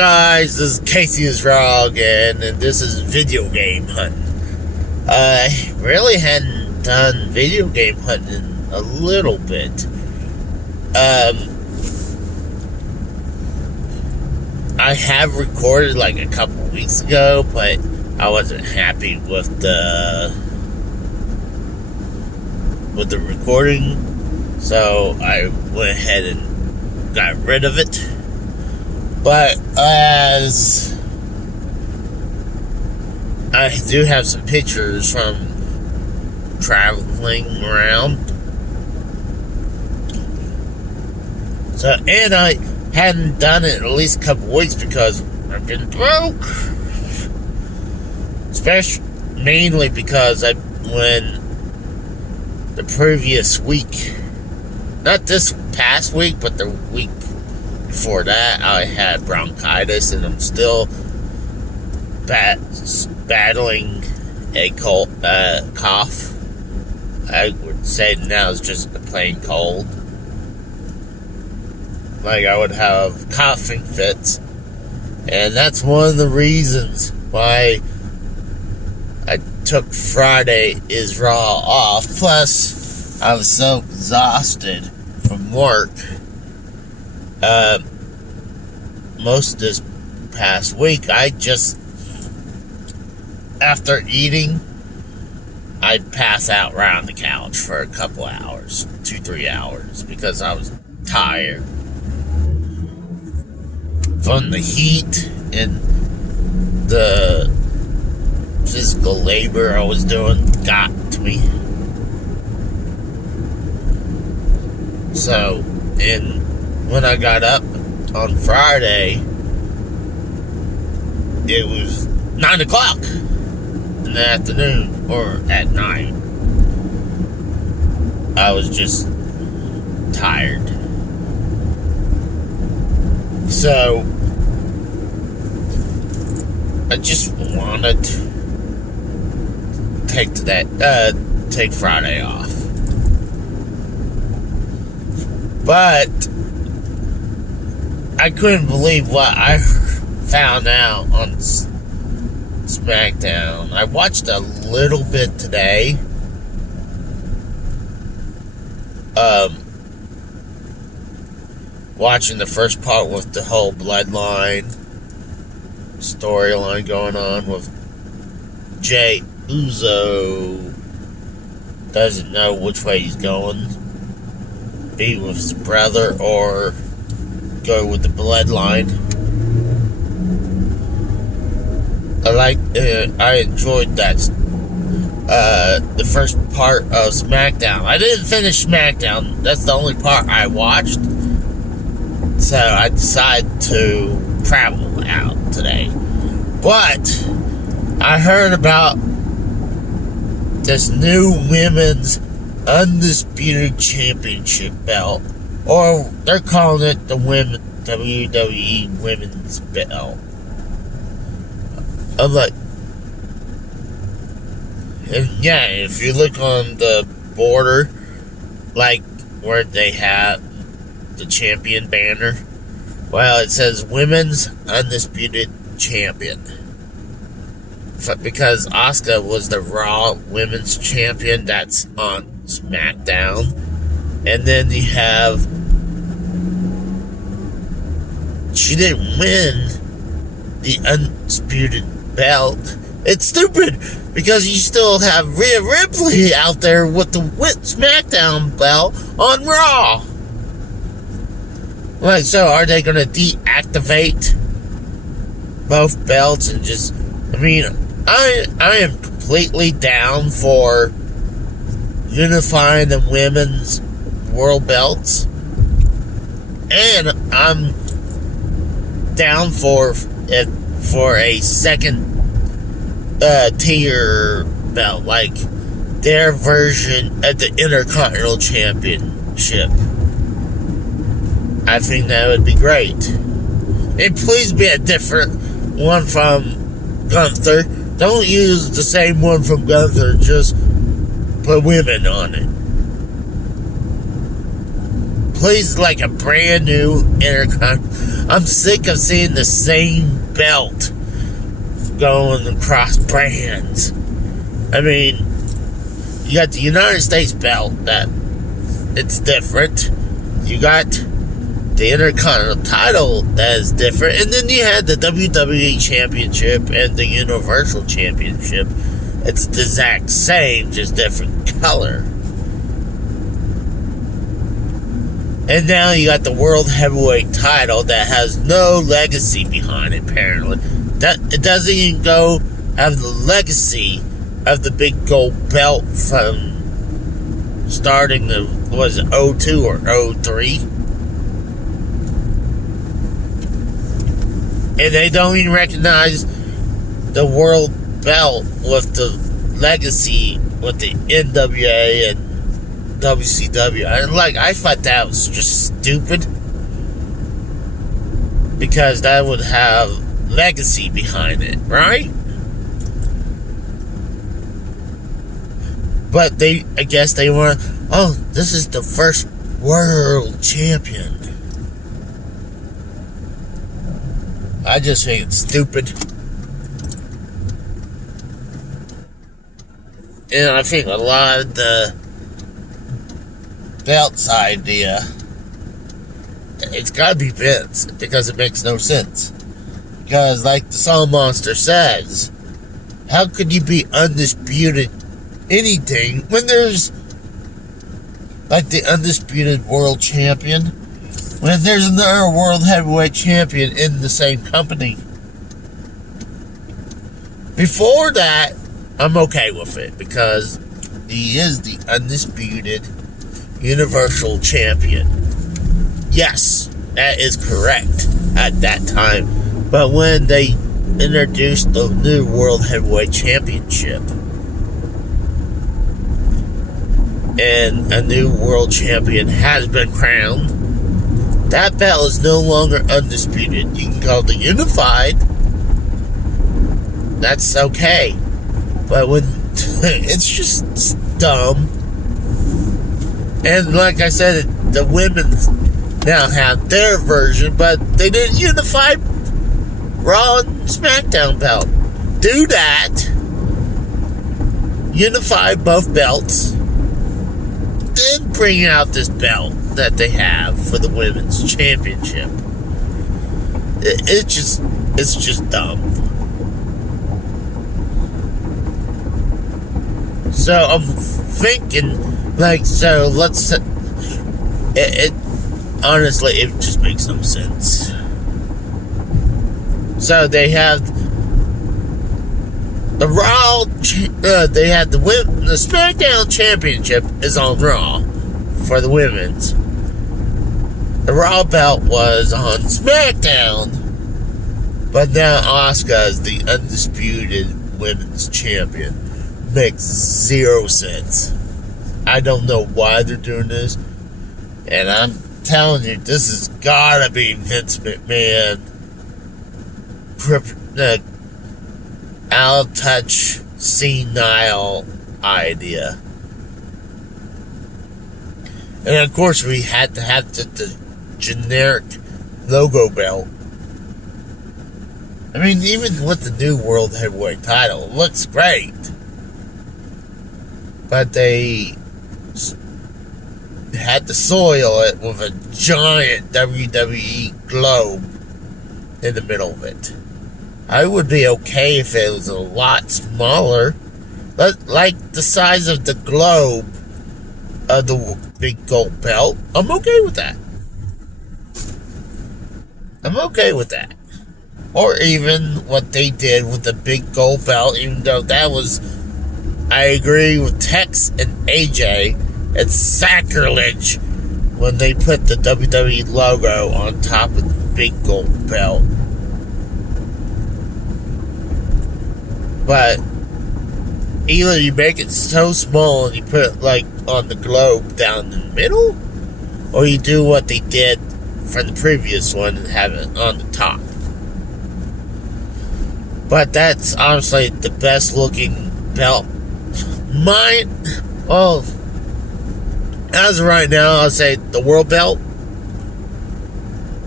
guys? This is Casey is Raw again, and this is video game hunting. I really hadn't done video game hunting in a little bit. I have recorded like a couple weeks ago, but I wasn't happy with the recording, so I went ahead and got rid of it. But as I do have some pictures from traveling around. So, and I hadn't done it in at least a couple weeks because I've been broke. Especially, mainly because when the previous week, not this past week, but the week before that, I had bronchitis, and I'm still battling a cough. I would say now it's just a plain cold. Like, I would have coughing fits, and that's one of the reasons why I took Friday is Raw off. Plus, I was so exhausted from work most of this past week. After eating, I'd pass out right on the couch for a couple hours, 2-3 hours, because I was tired from the heat and the physical labor I was doing got to me. So, and when I got up on Friday, it was 9 o'clock in the afternoon, or at night. I was just tired. So, I just wanted to take Friday off. But I couldn't believe what I found out on SmackDown. I watched a little bit today. Watching the first part with the whole bloodline storyline going on with Jey Uso doesn't know which way he's going. Be with his brother or go with the bloodline. I enjoyed that. The first part of SmackDown. I didn't finish SmackDown. That's the only part I watched. So I decided to travel out today. But I heard about this new women's undisputed championship belt, or they're calling it the WWE women's belt. I'm like, and yeah, if you look on the border, like where they have the champion banner, well, it says women's undisputed champion. Because Asuka was the Raw women's champion, that's on SmackDown. And then you have, she didn't win the undisputed belt. It's stupid because you still have Rhea Ripley out there with the SmackDown belt on Raw. Like, so are they going to deactivate both belts and just, I mean, I am completely down for unifying the women's world belts, and I'm down for a second tier belt, like their version of the Intercontinental Championship. I think that would be great. And please be a different one from Gunther. Don't use the same one from Gunther, just put women on it. Please, like a brand new Intercontinental. I'm sick of seeing the same belt going across brands. I mean, you got the United States belt that it's different. You got the Intercontinental title that is different, and then you had the WWE Championship and the Universal Championship. It's the exact same, just different color. And now you got the World Heavyweight title that has no legacy behind it, apparently. It doesn't even have the legacy of the big gold belt from starting was it 02 or 03? And they don't even recognize the world belt with the legacy with the NWA and WCW. I thought that was just stupid, because that would have legacy behind it, right? But I guess they were, this is the first world champion. I just think it's stupid. And I think a lot of the belts idea, it's gotta be Vince, because it makes no sense. Because like the Song Monster says, how could you be undisputed anything when there's like the undisputed world champion, when there's another world heavyweight champion in the same company? Before that, I'm okay with it, because he is the undisputed Universal Champion. Yes, that is correct at that time. But when they introduced the new World Heavyweight Championship and a new world champion has been crowned, that belt is no longer undisputed. You can call it unified. That's okay. But when it's just dumb. And like I said, the women now have their version, but they didn't unify Raw and SmackDown belt. Do that. Unify both belts. Then bring out this belt that they have for the women's championship. It's just dumb. So I'm thinking, honestly, it just makes no sense. So they have the Raw, they had the SmackDown Championship is on Raw for the women's. The Raw belt was on SmackDown, but now Asuka is the undisputed women's champion. Makes zero sense. I don't know why they're doing this, and I'm telling you, this has gotta be Vince McMahon. Out of touch, senile idea. And of course, we had to have the generic logo belt. I mean, even with the new World Heavyweight title, it looks great. But they had to soil it with a giant WWE globe in the middle of it. I would be okay if it was a lot smaller, but like the size of the globe of the big gold belt. I'm okay with that. I'm okay with that. Or even what they did with the big gold belt, even though that was, I agree with Tex and AJ, it's sacrilege when they put the WWE logo on top of the big gold belt. But either you make it so small and you put it like on the globe down the middle, or you do what they did for the previous one and have it on the top. But that's honestly the best looking belt. As of right now, I'll say the world belt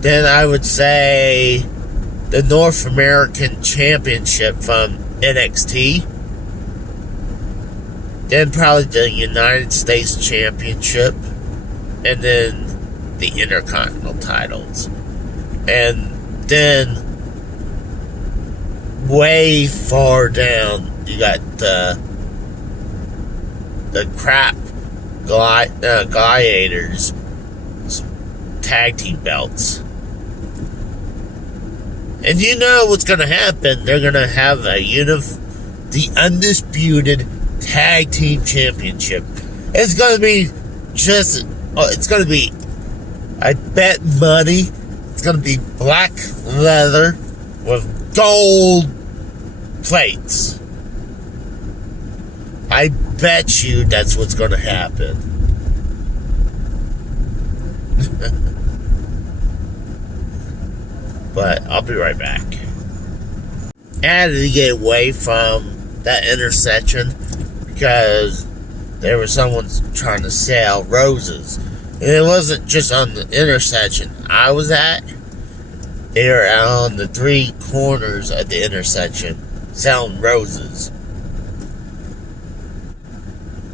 Then I would say the North American Championship from NXT. Then probably the United States Championship. And then the Intercontinental titles. And then way far down, you got the crap gladiators tag team belts. And you know what's going to happen. They're going to have the undisputed tag team championship. It's going to be I bet money, it's going to be black leather with gold plates. I bet you that's what's going to happen. But I'll be right back. I had to get away from that intersection because there was someone trying to sell roses. And it wasn't just on the intersection I was at. They were on the three corners of the intersection selling roses.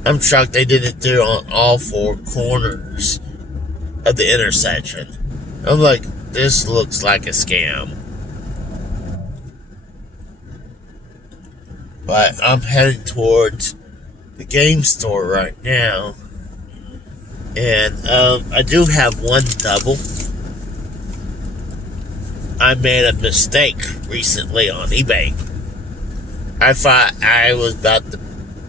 I'm shocked they didn't do it on all four corners of the intersection. I'm like, this looks like a scam. But I'm heading towards the game store right now. And I do have one double. I made a mistake recently on eBay. I thought I was about to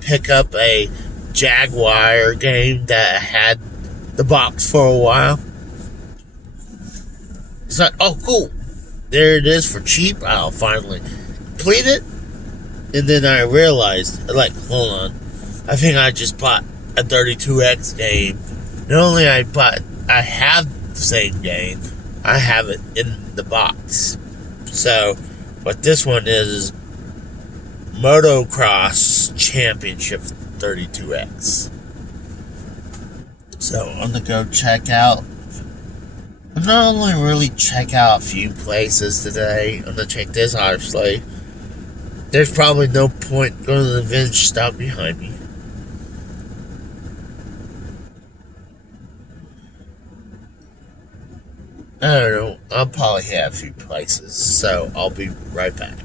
pick up a Jaguar game that had the box for a while. It's like, oh cool, there it is for cheap. I'll finally complete it. And then I realized, like, hold on, I think I just bought a 32X game. Not only I have the same game, I have it in the box. So what this one is Motocross Championship 32X. So I'm gonna go check out. I'm not only really check out a few places today. I'm gonna check this, obviously. There's probably no point going to the vintage stop behind me. I don't know. I'll probably have a few places. So I'll be right back.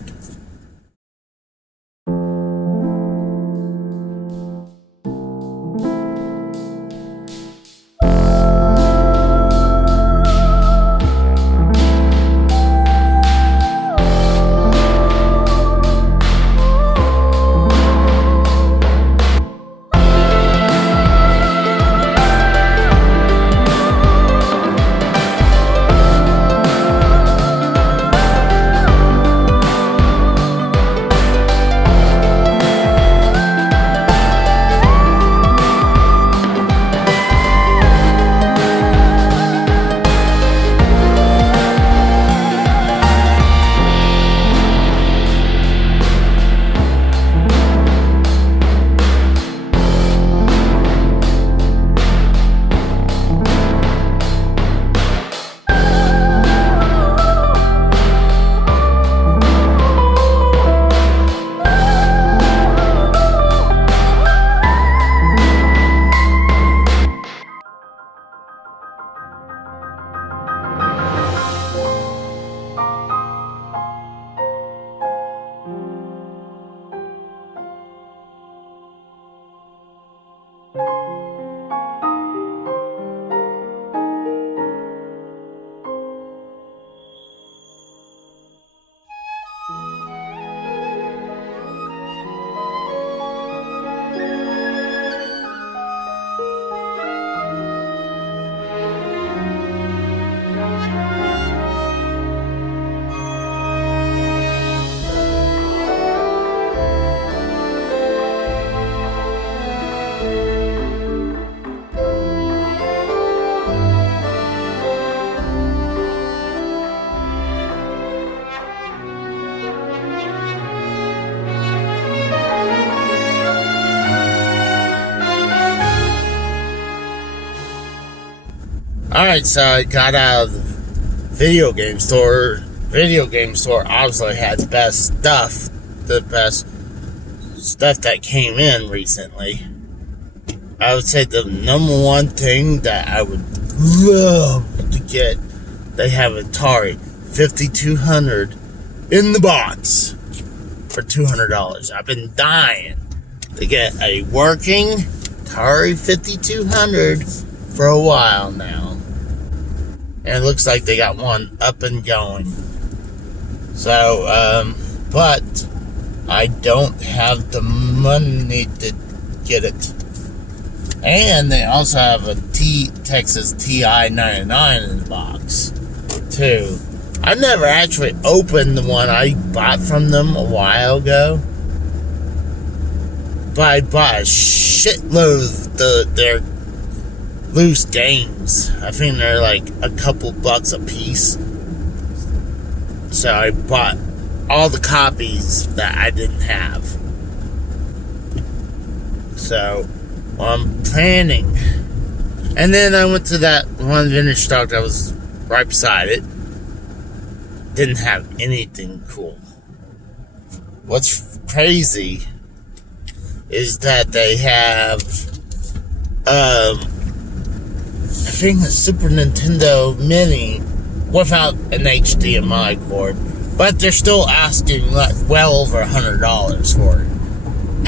Alright, so I got out of video game store obviously had the best stuff, the best stuff that came in recently. I would say the number one thing that I would love to get, they have Atari 5200 in the box for $200. I've been dying to get a working Atari 5200 for a while now. And it looks like they got one up and going. So, but I don't have the money to get it. And they also have a Texas TI 99 in the box, too. I never actually opened the one I bought from them a while ago. But I bought a shitload of their loose games. I think they're like a couple bucks a piece. So I bought all the copies that I didn't have. So I'm planning. And then I went to that one vintage stock that was right beside it. Didn't have anything cool. What's crazy is that they have I think the Super Nintendo Mini without an HDMI cord, but they're still asking like well over $100 for it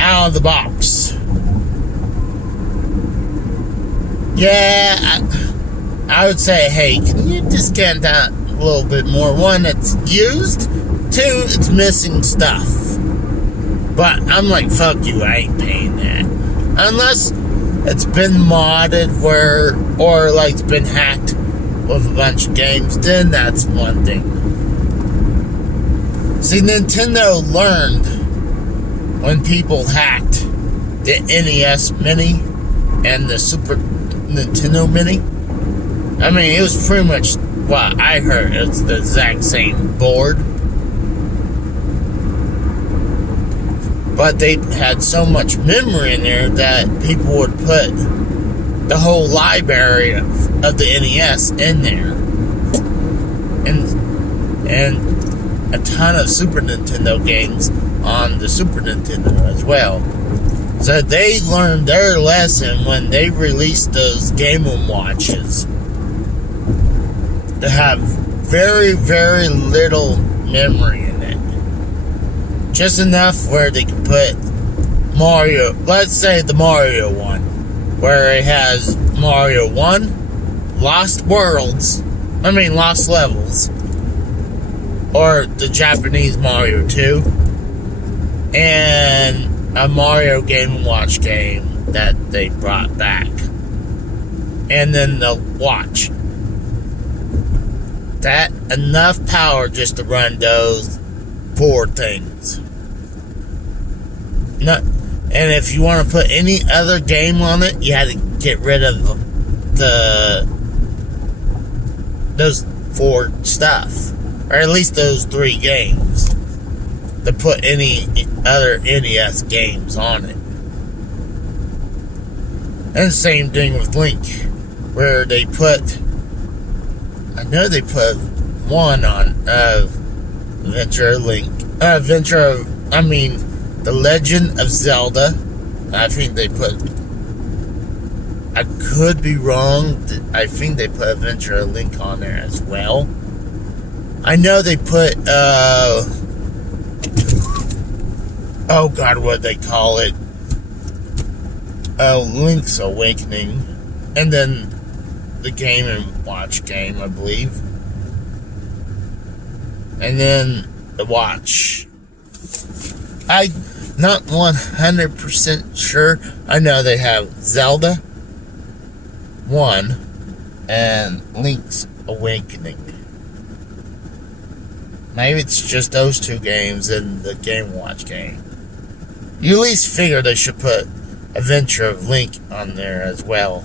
out of the box. Yeah, I would say, hey, can you discount that a little bit more? One, it's used. Two, it's missing stuff. But I'm like, fuck you, I ain't paying that. Unless it's been modded or like it's been hacked with a bunch of games, then that's one thing. See, Nintendo learned when people hacked the NES Mini and the Super Nintendo Mini. I mean, it was pretty much what I heard. It's the exact same board. But they had so much memory in there that people would put the whole library of the NES in there. And a ton of Super Nintendo games on the Super Nintendo as well. So they learned their lesson when they released those Game & Watches. To have very, very little memory in it. Just enough where they can put Mario, let's say the Mario one, where it has Mario 1, Lost Levels, or the Japanese Mario 2, and a Mario Game & Watch game that they brought back. And then the watch. That enough power just to run those 4 things. And if you want to put any other game on it, you had to get rid of those 4 stuff, or at least those 3 games, to put any other NES games on it. And same thing with Link, where they put, I know they put one on The Legend of Zelda. I think they put, I could be wrong, I think they put Adventure of Link on there as well. I know they put, oh god, what they call it? Link's Awakening. And then the Game & Watch game, I believe. And then the watch. I'm not 100% sure. I know they have Zelda 1 and Link's Awakening. Maybe it's just those 2 games in the Game & Watch game. You at least figure they should put Adventure of Link on there as well.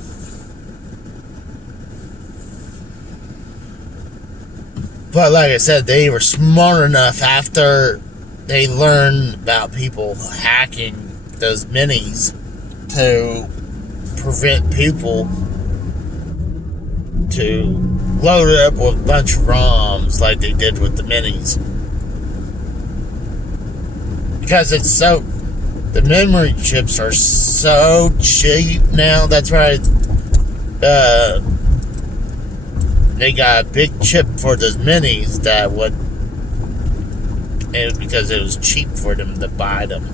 But like I said, they were smart enough after they learned about people hacking those minis to prevent people to load it up with a bunch of ROMs like they did with the minis. Because the memory chips are so cheap now. That's why they got a big chip for the minis because it was cheap for them to buy them.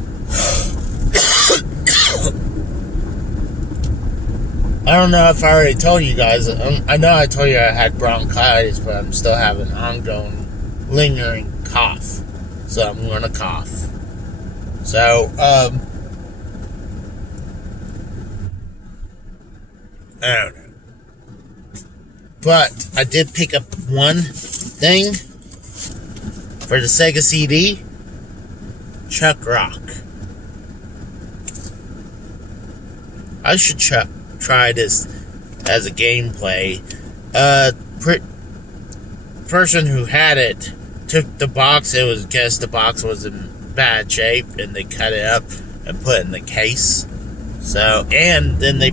I don't know if I already told you guys. I know I told you I had bronchitis, but I'm still having ongoing, lingering cough. So I'm going to cough. So, I don't know. But I did pick up one thing for the Sega CD. Chuck Rock. I should try this as a gameplay. Person who had it took the box. The box was in bad shape, and they cut it up and put it in the case. So, and then the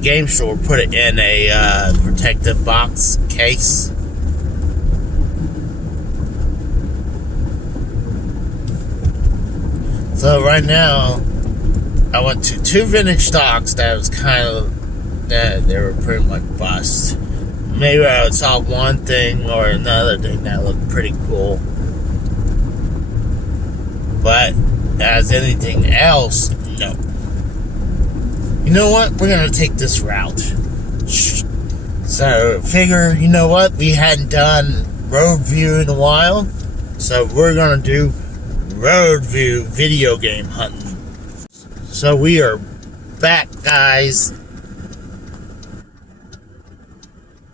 game store put it in a protective box case. So right now, I went to 2 vintage stocks that was they were pretty much bust. Maybe I saw one thing or another thing that looked pretty cool. But as anything else, no. You know what? We're going to take this route. So, figure, you know what? We hadn't done road view in a while. So, we're going to do road view video game hunting. So, we are back, guys.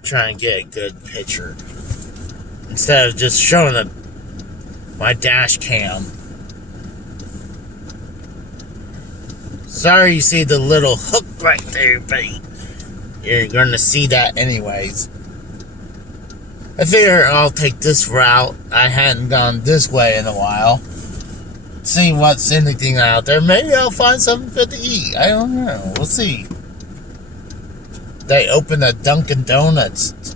Trying to get a good picture. Instead of just showing my dash cam. Sorry you see the little hook right there, but you're going to see that anyways. I figure I'll take this route. I hadn't gone this way in a while. See what's anything out there. Maybe I'll find something good to eat. I don't know. We'll see. They opened a Dunkin' Donuts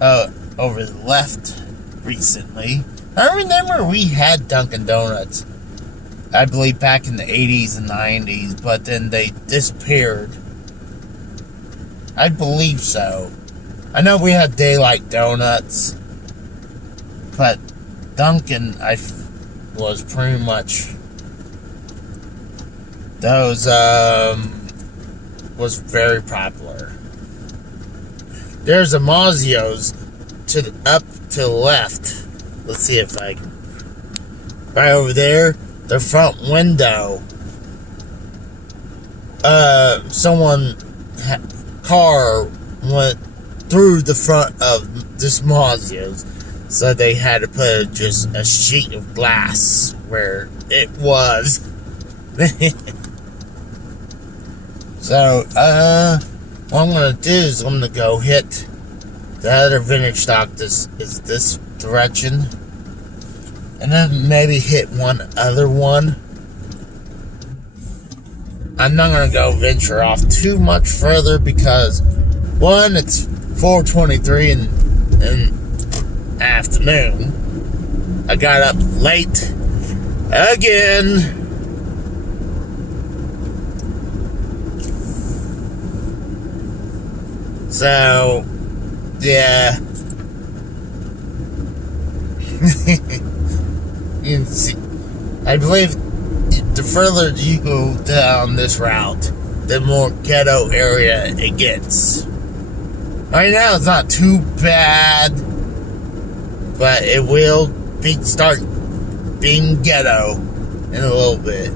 over the left recently. I remember we had Dunkin' Donuts, I believe, back in the 80s and 90s, but then they disappeared. I believe so. I know we had Daylight Donuts, but Dunkin' was pretty much those was very popular. There's a Mazio's up to the left. Let's see if I can. Right over there, the front window. Car went through the front of this Mazio's, so they had to put just a sheet of glass where it was. So, what I'm gonna do is I'm gonna go hit the other vintage stock. This is this direction, and then maybe hit one other one. I'm not gonna go venture off too much further because one, it's 4:23 in the afternoon. I got up late again. So, yeah. You can see, I believe the further you go down this route, the more ghetto area it gets. Right now it's not too bad, but it will start being ghetto in a little bit.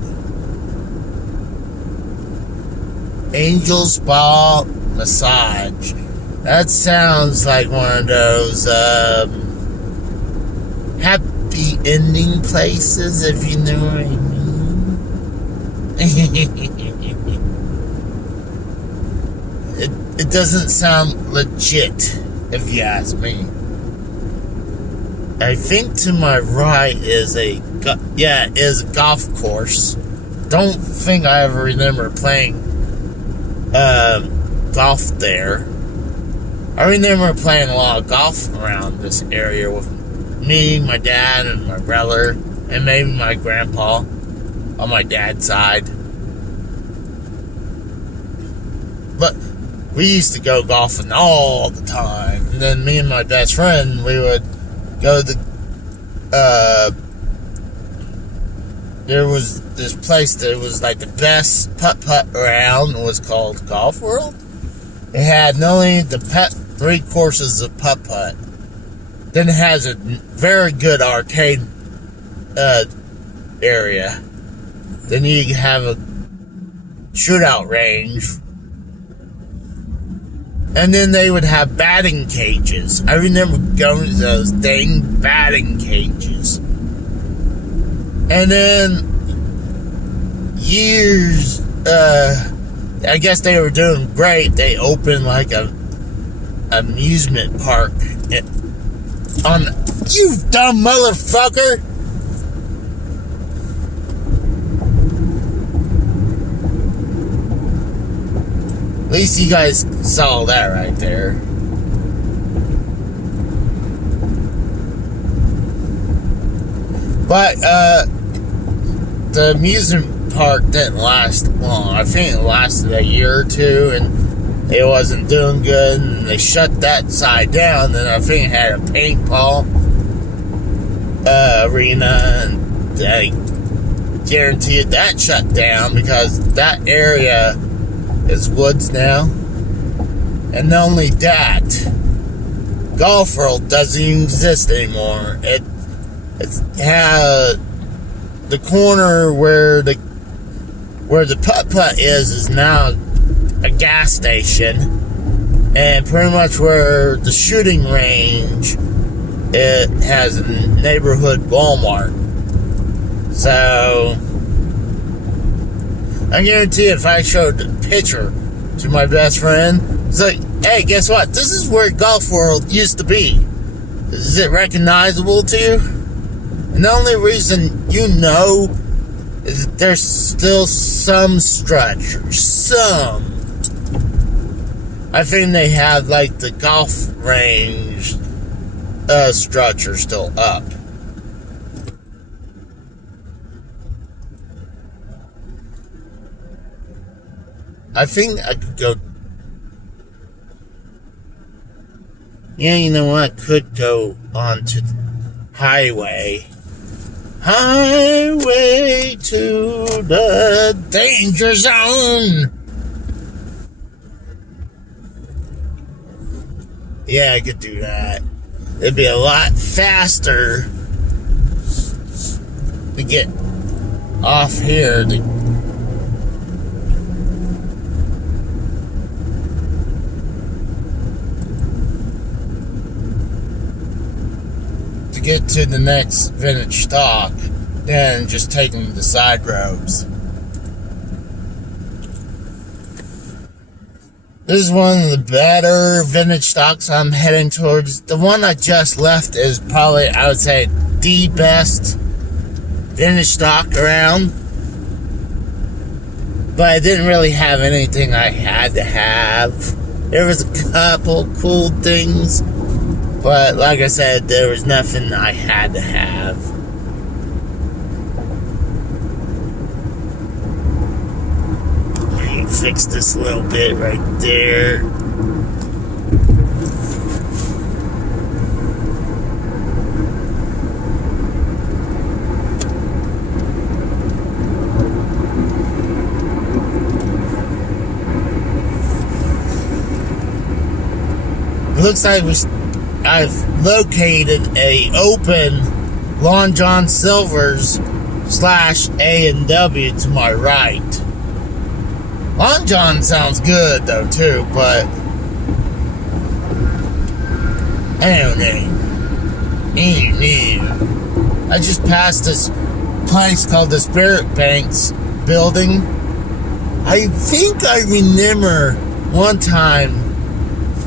Angel Spa Massage. That sounds like one of those happy ending places, if you know what I mean. It doesn't sound legit, if you ask me. I think to my right is a golf course. Don't think I ever remember playing golf there. I remember playing a lot of golf around this area with me, my dad, and my brother, and maybe my grandpa on my dad's side. But we used to go golfing all the time. And then me and my best friend, we would go to there was this place that was like the best putt-putt around. It was called Golf World. It had not only the 3 courses of putt-putt, then it has a very good arcade area. Then you have a shootout range. And then they would have batting cages. I remember going to those dang batting cages. And then years, I guess they were doing great. They opened like a amusement park on, you dumb motherfucker. At least you guys saw that right there. But, the amusement park didn't last long. I think it lasted a year or two, and it wasn't doing good, and they shut that side down. And I think it had a paintball arena, and I guarantee you that shut down because that area is woods now. And not only that, Golf World doesn't even exist anymore. It had the corner where the putt-putt is now a gas station, and pretty much where the shooting range, it has a neighborhood Walmart. So I guarantee if I showed a picture to my best friend, it's like, hey, guess what? This is where Golf World used to be. Is it recognizable to you? And the only reason you know is that there's still some structures. Some. I think they have like the golf range structure still up. I think I could go. Yeah, you know what? I could go onto the highway to the danger zone. Yeah, I could do that. It'd be a lot faster to get off here to get to the next vintage stock than just taking the side roads. This is one of the better vintage stocks I'm heading towards. The one I just left is probably, I would say, the best vintage stock around. But I didn't really have anything I had to have. There was a couple cool things, but like I said, there was nothing I had to have. Let me fix this little bit right there. It looks like I've located a open Long John Silver's / A&W to my right. Long John sounds good though too, but I don't know. I just passed this place called the Spirit Banks building. I think I remember one time,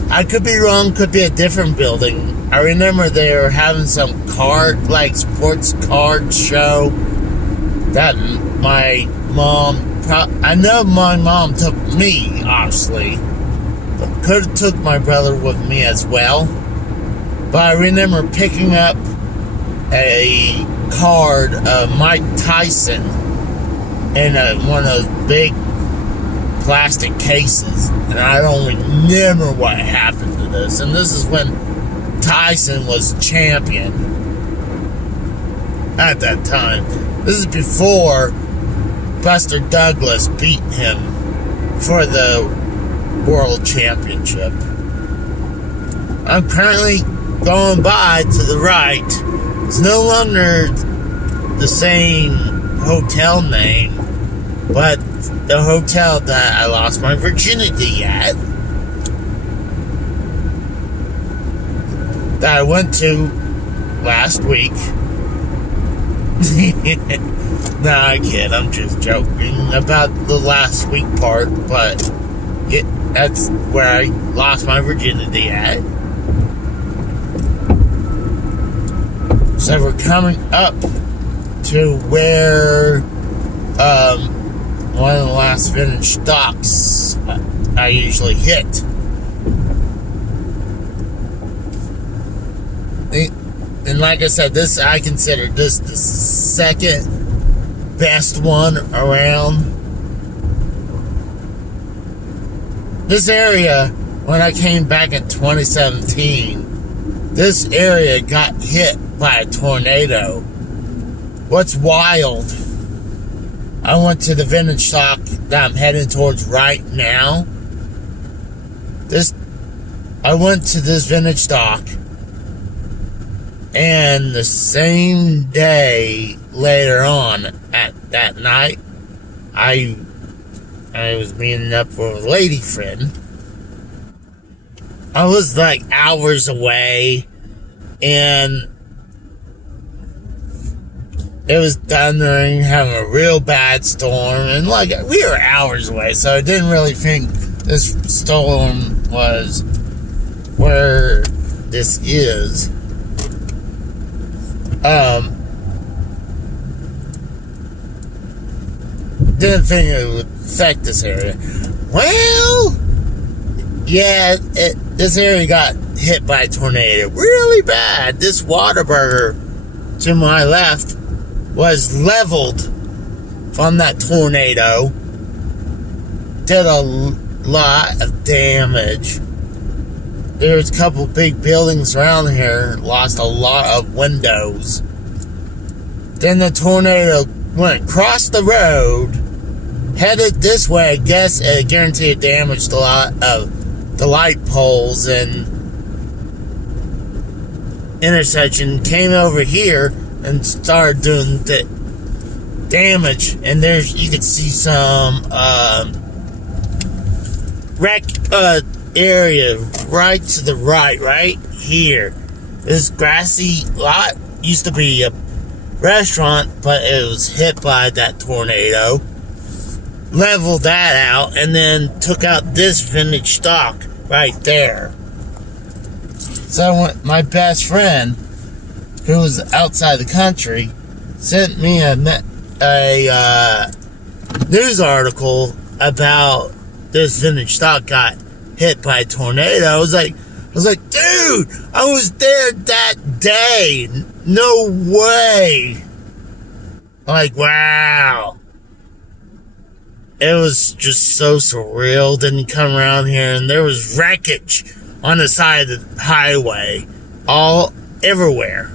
I could be wrong, could be a different building. I remember they were having some sports card show that my mom, I know my mom took me, obviously, but could have took my brother with me as well, but I remember picking up a card of Mike Tyson in one of those big plastic cases, and I don't remember what happened to this. And this is when Tyson was champion at that time. This is before Buster Douglas beat him for the World Championship. I'm currently going by to the right. It's no longer the same hotel name, but the hotel that I lost my virginity at, that I went to last week. No, I kid. I'm just joking about the last week part, but that's where I lost my virginity at. So we're coming up to where one of the last vintage stocks I usually hit. And like I said, I consider this the second best one around. This area, when I came back in 2017, this area got hit by a tornado. What's wild, I went to the vintage stock that I'm heading towards right now. I went to this vintage stock, and the same day later on at that night, I was meeting up with a lady friend. I was like hours away, and it was thundering, having a real bad storm, and like we were hours away, so I didn't really think this storm was where this is. Didn't think it would affect this area. Well, yeah, this area got hit by a tornado really bad. This Whataburger to my left was leveled from that tornado. Did a lot of damage. There's a couple big buildings around here, lost a lot of windows. Then the tornado went across the road, headed this way. I guess it guaranteed damaged a lot of the light poles and intersection, came over here and started doing the damage. And you could see some wreck area right to the right here. This grassy lot used to be a restaurant, but it was hit by that tornado. Leveled that out, and then took out this vintage stock right there. So my best friend, who was outside the country, sent me a news article about this vintage stock got hit by a tornado. I was like, dude, I was there that day. No way. Like, wow. It was just so surreal. Then you come around here and there was wreckage on the side of the highway, everywhere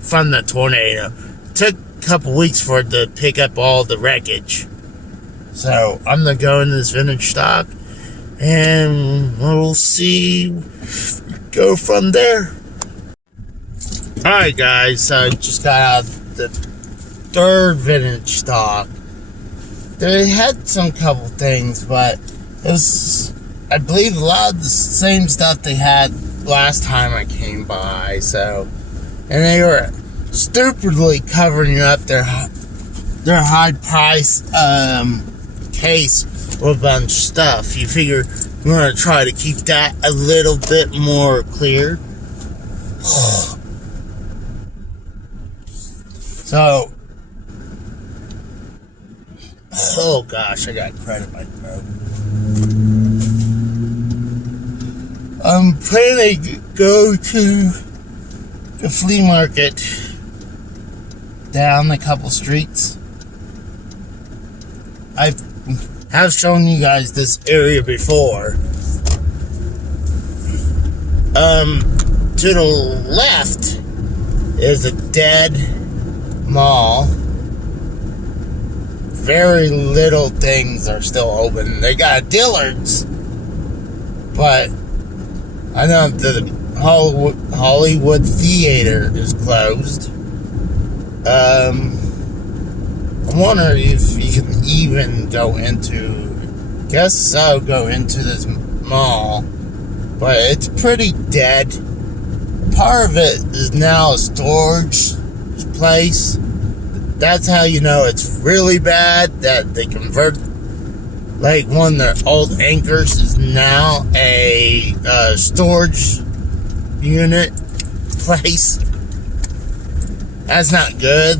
from the tornado. It took a couple weeks for it to pick up all the wreckage. So I'm gonna go into this vintage stock, and we'll go from there. Alright guys, so I just got out of the third vintage stock. They had some couple things, but it was, I believe, a lot of the same stuff they had last time I came by. So, and they were stupidly covering up their high price case with a bunch of stuff. You figure you want to try to keep that a little bit more clear. So, oh gosh, I got credit my throat. I'm planning to go to the flea market down a couple streets. I have shown you guys this area before. To the left is a dead mall. Very little things are still open. They got a Dillard's, but I know the Hollywood Theater is closed. I'm wondering if you can even go into this mall, but it's pretty dead. Part of it is now a storage place. That's how you know it's really bad, that they convert, like, one of their old anchors is now a storage unit place. That's not good.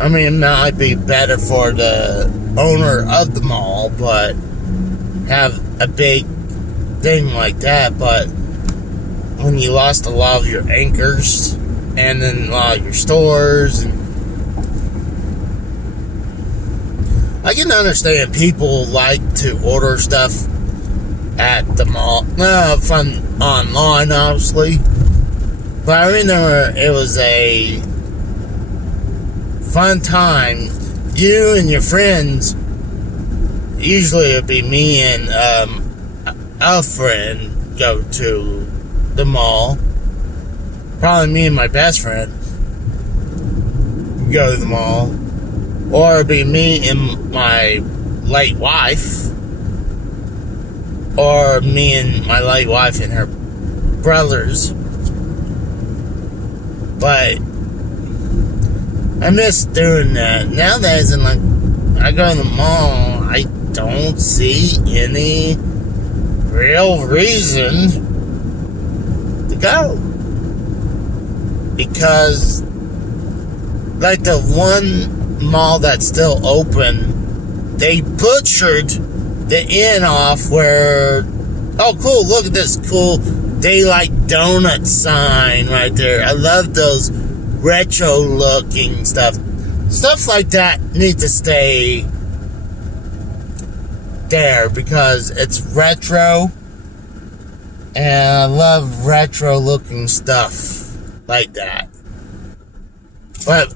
I mean, it might be better for the owner of the mall, but have a big thing like that. But when you lost a lot of your anchors and then a lot of your stores, and I can understand people like to order stuff at the mall, from online, obviously. But I remember it was a fun time. You and your friends, usually it'd be me and a friend, go to the mall. Probably me and my best friend go to the mall. Or it'd be me and my late wife. Or me and my late wife and her brothers. But I miss doing that. Nowadays, I go to the mall, I don't see any real reason to go. Because, like, the one mall that's still open, they butchered the inn off where, oh cool, look at this cool Daylight Donut sign right there. I love those retro looking stuff like that needs to stay there because it's retro, and I love retro looking stuff like that. But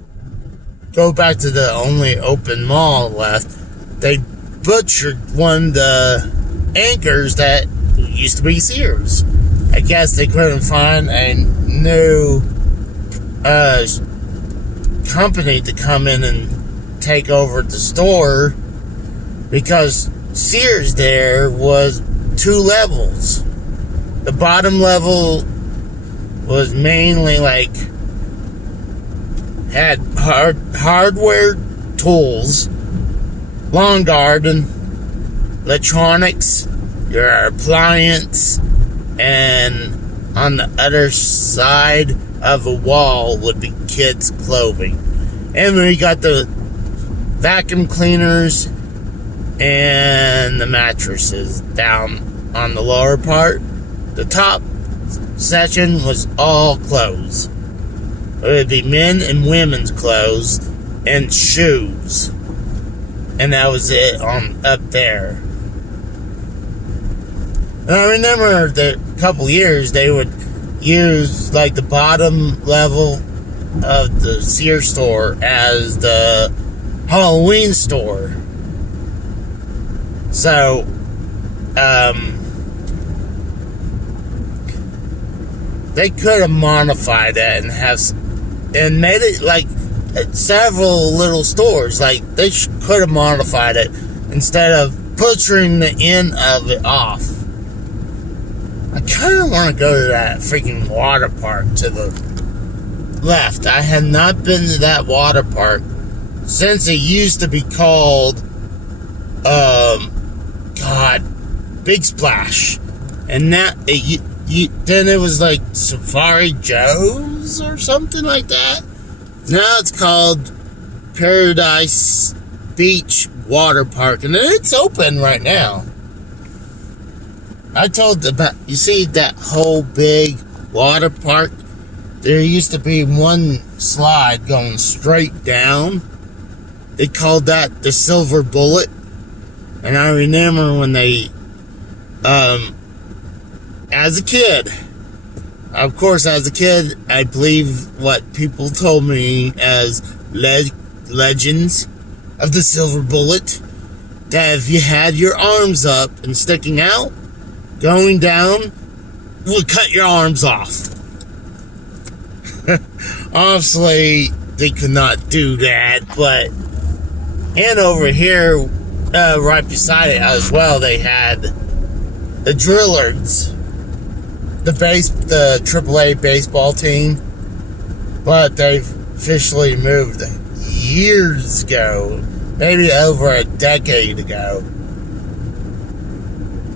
go back to the only open mall left. They butchered one of the anchors that used to be Sears. I guess they couldn't find a new company to come in and take over the store, because Sears there was 2 levels. The bottom level was mainly like had hardware tools, lawn garden, electronics, your appliance, and on the other side of a wall would be kids' clothing. And we got the vacuum cleaners and the mattresses down on the lower part. The top section was all clothes. It would be men and women's clothes and shoes. And that was it on up there. And I remember the couple years they would use like the bottom level of the Sears store as the Halloween store. So, they could have modified that and made it like several little stores. Like they could have modified it instead of butchering the end of it off. I kind of want to go to that freaking water park to the left. I have not been to that water park since it used to be called, Big Splash. And now, then it was like Safari Joe's or something like that. Now it's called Paradise Beach Water Park. And it's open right now. I told about, you see that whole big water park? There used to be one slide going straight down. They called that the Silver Bullet. And I remember when they, as a kid, of course, as a kid, I believe what people told me as legends of the Silver Bullet, that if you had your arms up and sticking out, going down would cut your arms off. Obviously, they could not do that, but, and over here, right beside it as well, they had the Drillards, the AAA baseball team, but they've officially moved years ago, maybe over a decade ago,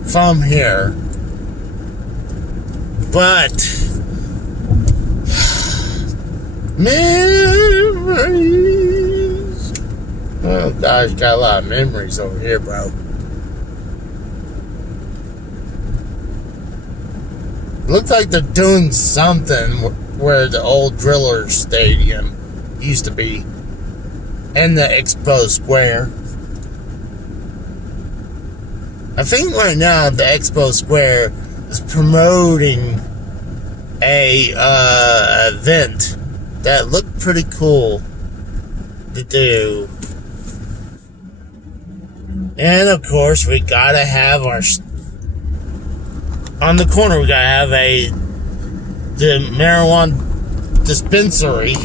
from here. But memories. Oh gosh, got a lot of memories over here, bro. Looks like they're doing something where the old Driller Stadium used to be, and the Expo Square. I think right now the Expo Square is promoting a event that looked pretty cool to do. And of course, we gotta have our, on the corner, we gotta have the marijuana dispensary.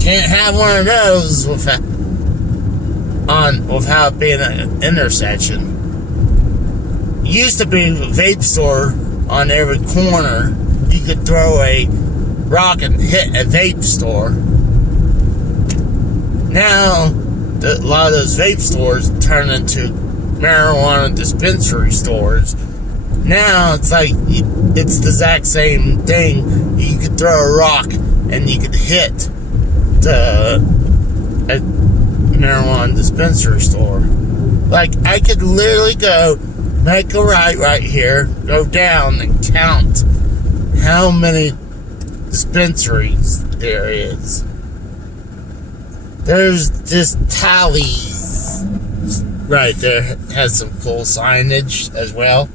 Can't have one of those without it being an intersection. Used to be a vape store on every corner. You could throw a rock and hit a vape store. Now, a lot of those vape stores turn into marijuana dispensary stores. Now it's like it's the exact same thing. You could throw a rock and you could hit a marijuana dispensary store. Like, I could literally go make a right here, go down and count how many dispensaries there is. There's this Tally's right there, has some cool signage as well.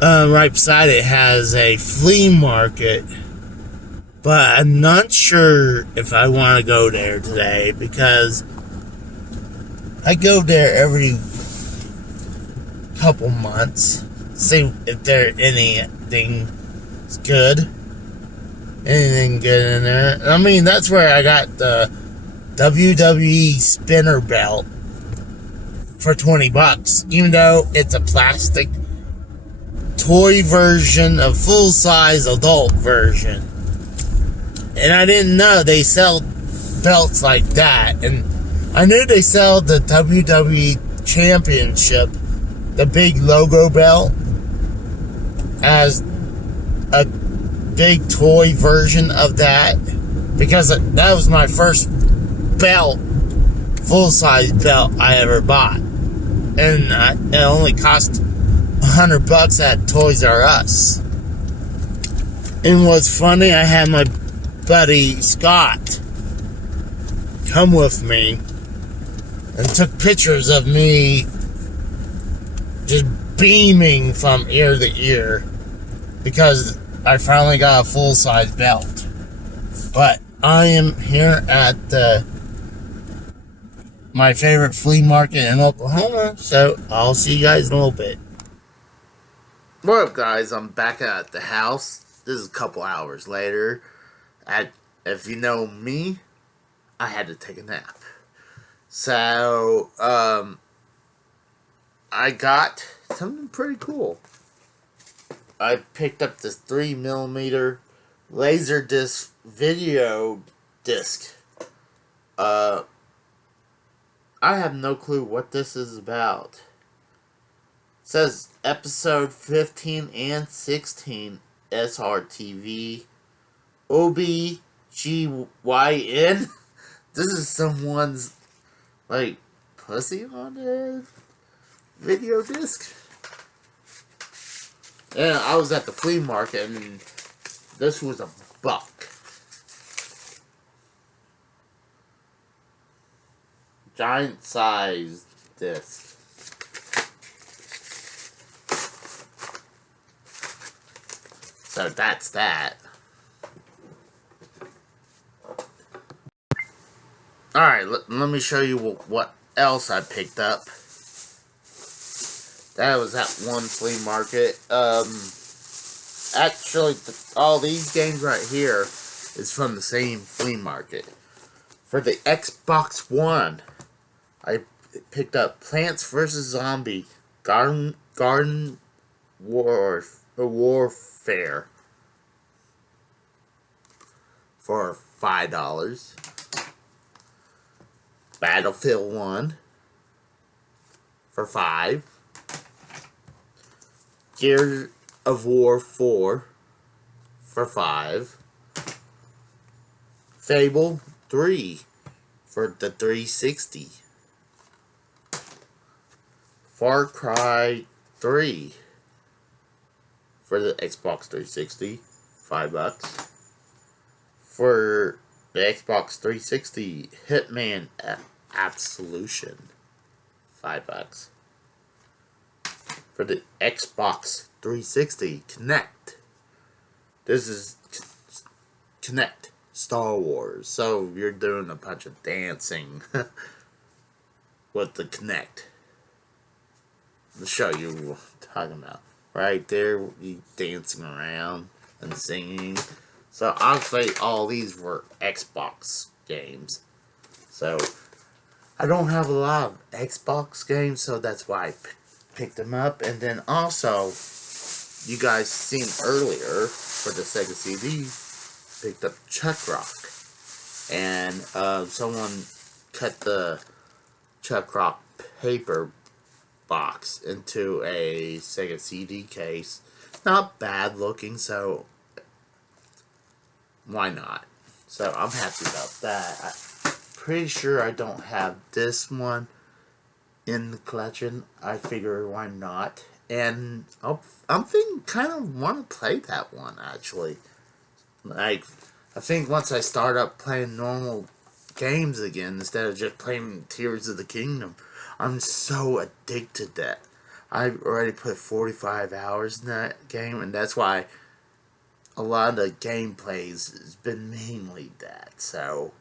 Right beside it has a flea market, but I'm not sure if I want to go there today, because I go there every couple months, see if there's anything good in there. I mean, that's where I got the WWE spinner belt for $20, even though it's a plastic toy version of full-size adult version. And I didn't know they sell belts like that. And I knew they sell the WWE Championship, the big logo belt, as a big toy version of that, because that was my first belt, full-size belt I ever bought. And it only cost $100 at Toys R Us. And what's funny, I had my buddy Scott come with me and took pictures of me just beaming from ear to ear because I finally got a full-size belt. But I am here at my favorite flea market in Oklahoma, so I'll see you guys in a little bit. What up, guys? I'm back at the house. This is a couple hours later. If you know me, I had to take a nap. So, I got something pretty cool. I picked up this 3mm Laserdisc video disc. I have no clue what this is about. It says episode 15 and 16 SRTV OBGYN. This is someone's, like, pussy on it? video disc. And I was at the flea market, and this was $1. Giant size disc. So that's that. Alright, let me show you what else I picked up. That was at one flea market. Actually, all these games right here is from the same flea market. For the Xbox One, I picked up Plants vs. Zombie Garden Warfare for $5. Battlefield 1 for $5. Gears of War 4 for $5. Fable 3 for the 360. Far Cry 3 for the Xbox 360, $5. For the Xbox 360, Hitman Absolution, $5. For the Xbox 360, Kinect. This is Kinect Star Wars. So you're doing a bunch of dancing with the Kinect. I'll show you what I'm talking about. Right there, you dancing around and singing. So obviously all these were Xbox games. So I don't have a lot of Xbox games, so that's why I picked them up. And then also, you guys seen earlier for the Sega CD, picked up Chuck Rock. And someone cut the Chuck Rock paper box into a Sega CD case. Not bad looking, so why not? So I'm happy about that. I'm pretty sure I don't have this one in the collection. I figure why not? And I'm thinking kind of want to play that one actually. Like, I think once I start up playing normal games again instead of just playing Tears of the Kingdom, I'm so addicted that I've already put 45 hours in that game, and that's why a lot of the gameplays has been mainly that. So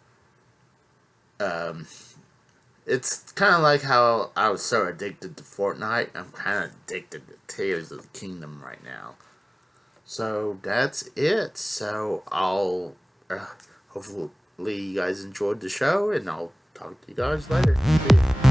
it's kind of like how I was so addicted to Fortnite. I'm kind of addicted to Tears of the Kingdom right now. So that's it. So I'll hopefully you guys enjoyed the show, and I'll talk to you guys later. See ya.